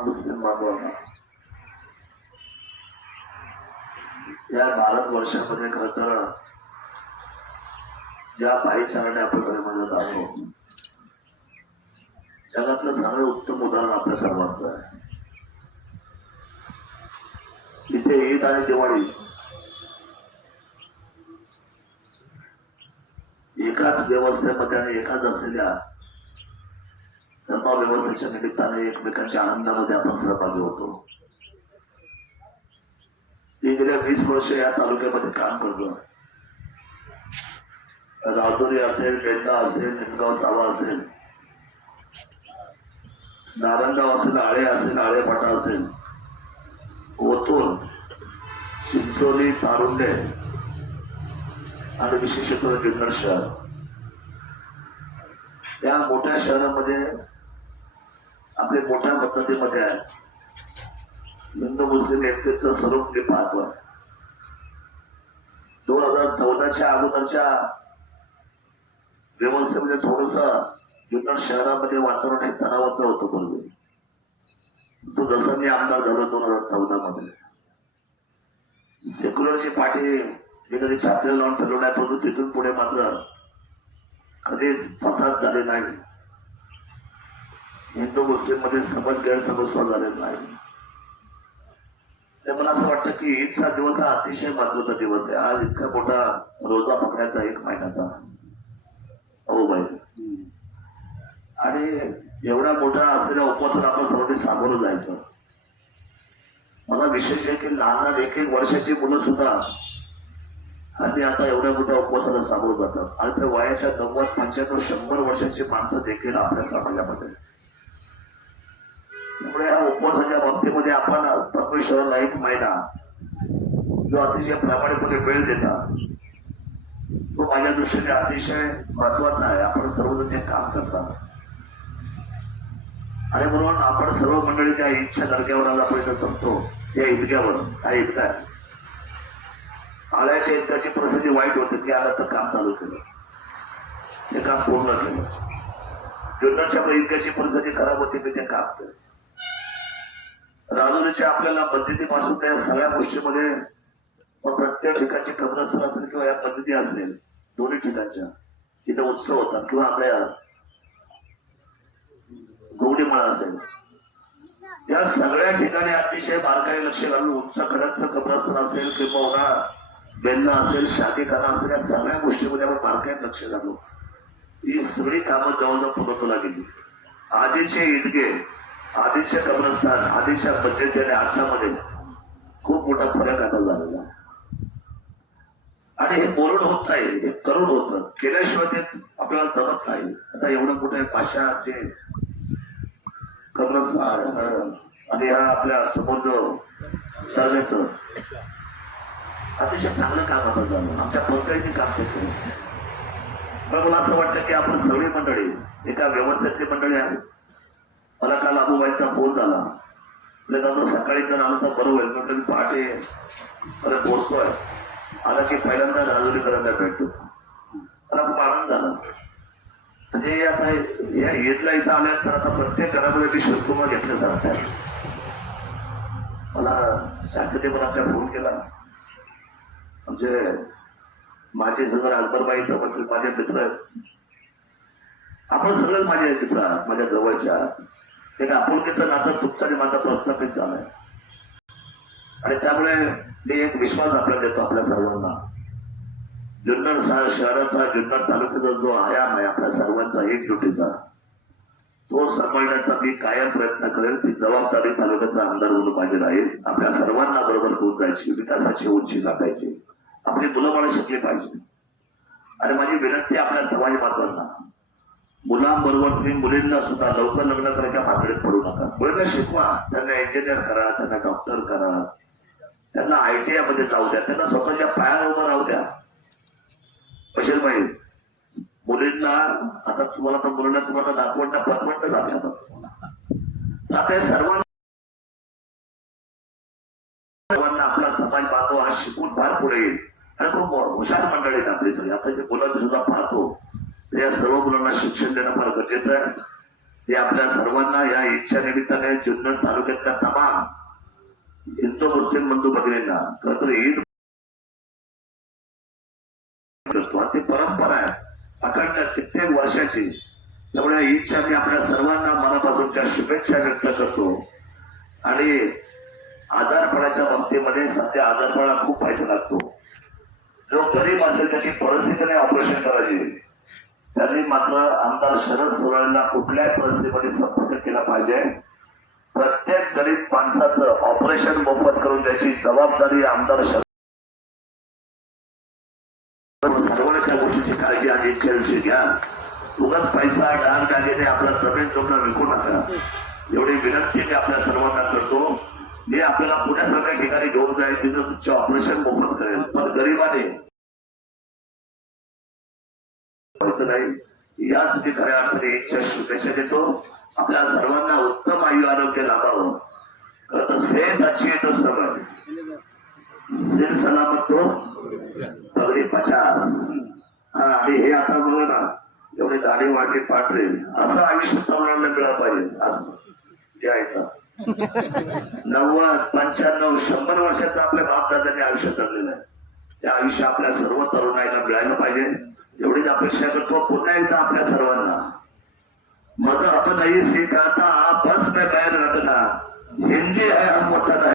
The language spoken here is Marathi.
तमाम मुस्लिम बांधवांना या भारतवर्षामध्ये खरं तर ज्या भाईचाराने आपण खरे म्हणत आहोत जगातलं सगळं उत्तम उदाहरण आपल्या सर्वांचं आहे. इथे ईद आणि दिवाळी एकाच व्यवस्थेमध्ये आणि एकाच असलेल्या धर्मव्यवस्थेच्या निमित्ताने एकमेकांच्या आनंदामध्ये आपण सहभागी होतो. मी गेल्या 20 वर्ष या तालुक्यामध्ये काम करतो. राजुरी असेल, बेंडा असेल, निमगाव सावा असेल, नारायणगाव असेल, आळे असेल, आळेपाटा असेल, ओतूर, चिंचोली, तारुंडे आणि विशेष करून जुन्नर शहर या मोठ्या शहरामध्ये आपले मोठ्या पद्धतीमध्ये आहे. हिंदू मुस्लिम एकतेचं स्वरूप मी पाहतो. 2014च्या अगोदरच्या व्यवस्थेमध्ये थोडस जुन्नर शहरामध्ये वातावरण हे तणावाचं होतं पूर्वी. तो जसं मी आमदार झालो 2014 मध्ये सेक्युलरची पाठी मी कधी छात्र लावून ठरलो नाही, परंतु तिथून पुढे मात्र कधी फसाद झाले नाही. हिंदू मुस्लिम मध्ये समज गैरसमज झाले नाही. मला असं वाटतं की ईदचा दिवस हा अतिशय महत्वाचा दिवस आहे. आज इतका मोठा रोजा पकडायचा 1 महिन्याचा हो बाई, आणि एवढा मोठा असलेल्या उपवासाला आपण सर्वांनी सामोरं जायचं. मला विशेष आहे की लहान 1-1 वर्षाची मुलं सुद्धा आणि आता एवढ्या मोठ्या उपवासाला सामोरं जातात. आणि त्या वयाच्या 90, 95, 100 वर्षाची माणसं देखील आपल्या समाजामध्ये. त्यामुळे या उपवासाच्या बाबतीमध्ये आपण परमेश्वराला 1 महिना जो अतिशय प्रामाणिकपणे वेळ देता तो माझ्या दृष्टीने अतिशय महत्वाचा आहे. आपण सर्वजण हे काम करतात आणि म्हणून आपण सर्व मंडळी त्या ईदच्या दर्ग्यावर आज आपण इथं जमतो. या ईदग्यावर हा ईदगा आहे. आळ्याच्या ईदगाची परिस्थिती वाईट होती की आला तर काम चालू केलं, ते काम पूर्ण केलं. जुन्नरच्या ईदगाची परिस्थिती खराब होती, मी ते काम केलं. राजुरीच्या आपल्याला मस्जिदीपासून त्या सगळ्या गोष्टीमध्ये प्रत्येक ठिकाणची कब्रस्थान असेल किंवा या पद्धती असतील, दोन्ही ठिकाणच्या तिथे उत्सव होता किंवा आपल्या गौडीमळा असेल, या सगळ्या ठिकाणी अतिशय बारकाईने लक्ष घालून उंच खड्याचं कब्रस्थान असेल किंवा बेल्ला असेल, शादीखाना असेल, या सगळ्या गोष्टीमध्ये आपण बारकाईने लक्ष घालू. ही सगळी कामं जवळजवळ पूर्णत्वाला गेली. आधीचे ईदगे, आधीचे कब्रस्थान, आधीच्या मस्जिद आणि आतामध्ये खूप मोठा फरक आता झालेला आहे. आणि हे बोलून होत नाही, हे करून होतं. केल्याशिवाय ते आपल्याला जमत नाही. आता एवढं मोठे पाशाचे कब्रस्थान आणि हा आपल्या समोर जो तरण्याचं अतिशय चांगलं काम आपण झालं. आमच्या पंचायतीने काम केलं. पण मला असं वाटतं की आपण सगळी मंडळी एका व्यवस्थेतली मंडळी आहे. मला काल अबूबाईचा फोन झाला, आता सकाळी जर आलं तर बरं होईल. म्हटलं मी पहाटे परत पोहोचतोय. आला की पहिल्यांदा राजुरीकरांना भेटतो. मला खूप आनंद झाला. म्हणजे आता या ईदला इथं आल्या तर आता प्रत्येक घरामध्ये मी शिवकुमार घेतल्यासारखं आहे. मला शाखेने पण आमच्या फोन केला. म्हणजे माझे सगळं अकबरबाई तर म्हणजे माझे मित्र आहेत. आपण सगळेच माझे मित्र आहात, माझ्या जवळच्या. एक आपुलकीचं नातं तुमचा आणि माझा प्रस्थापित झालाय. आणि त्यामुळे मी एक विश्वास आपल्याला देतो आपल्या सर्वांना. जुन्नर शहराचा, जुन्नर तालुक्याचा जो आयाम आहे आपल्या सर्वांचा एकजुटीचा, तो सांभाळण्याचा मी कायम प्रयत्न करेल. ती जबाबदारी तालुक्याचा आमदार म्हणून माझी राहील. आपल्या सर्वांना बरोबर घेऊन जायची, विकासाची उंची गाठायची, आपली मुलं मला शिकली पाहिजे. आणि माझी विनंती आपल्या समाज बांधवांना, मुलांबरोबर तुम्ही मुलींना सुद्धा लवकर लग्न करायच्या भानगडीत पडू नका. मुलींना शिकवा, त्यांना इंजिनियर करा, त्यांना डॉक्टर करा, त्यांना ITI मध्ये जाऊ द्या, त्यांना स्वतःच्या पायावर उभं राहू द्या. बशीर भाई, मुलींना आता तुम्हाला तर मुलींना तुम्हाला नातवंड पतवंड झाले. आता सर्वांना आपला समाज बांधव हा शिकून फार पुढे येईल. आणि खूप हुशार मंडळी आहेत आपली सगळी. आता जे मुलं सुद्धा पाहतो तर या सर्व मुलांना शिक्षण देणं फार गरजेचं आहे. हे आपल्या सर्वांना या इच्छा निमित्ताने जुन्नर तालुक्यातल्या तमाम हिंदू मुस्लिम बंधू भगिनींना खरं तर ईद ती परंपरा आहे अखंड कित्येक वर्षाची. त्यामुळे या ईदच्या मी आपल्या सर्वांना मनापासूनच्या शुभेच्छा व्यक्त करतो. आणि आजारपणाच्या बाबतीमध्ये सध्या आजारपणाला खूप पैसा लागतो. जो गरीब असेल त्याची परिस्थितीने ऑपरेशन करायची त्यांनी मात्र आमदार शरद सोनवणेला कुठल्याही परिस्थितीमध्ये संपर्क केला पाहिजे. प्रत्येक गरीब माणसाचं ऑपरेशन मोफत करून द्यायची जबाबदारी आमदार शरद सर्वांना त्या गोष्टीची काळजी आज इच्छा दिवशी घ्या. उगाच पैसा डाग दागिने आपला जमीन जमला विकू नका एवढी विनंती मी आपल्या सर्वांना करतो. मी आपल्याला पुण्यासारख्या ठिकाणी घेऊन जाईल तिथं तुमचे ऑपरेशन मोफत करेल पण गरिबाने नाही. याच मी खऱ्या अर्थाने इच्छा शुभेच्छा देतो. आपल्या सर्वांना उत्तम आयु आरोग्य लाभावं. तर सेहत अच्छी है तो सब सिर सलामत तो पगडी 50. आणि हे आता बघा ना एवढी दाढी वाटली पांढरी असं आयुष्य तरुणांना मिळालं पाहिजे. असं घ्यायचं 90, 95, 100 वर्षाचं आपल्या बापदादांनी आयुष्य जगलेलं आहे. ते आयुष्य आपल्या सर्व तरुणांना मिळायला पाहिजे एवढीच अपेक्षा करतो. पुन्हा एकदा आपल्या सर्वांना मजहब नहीं सिखाता आपस में बैर रखना हिंदी है हम वतन है.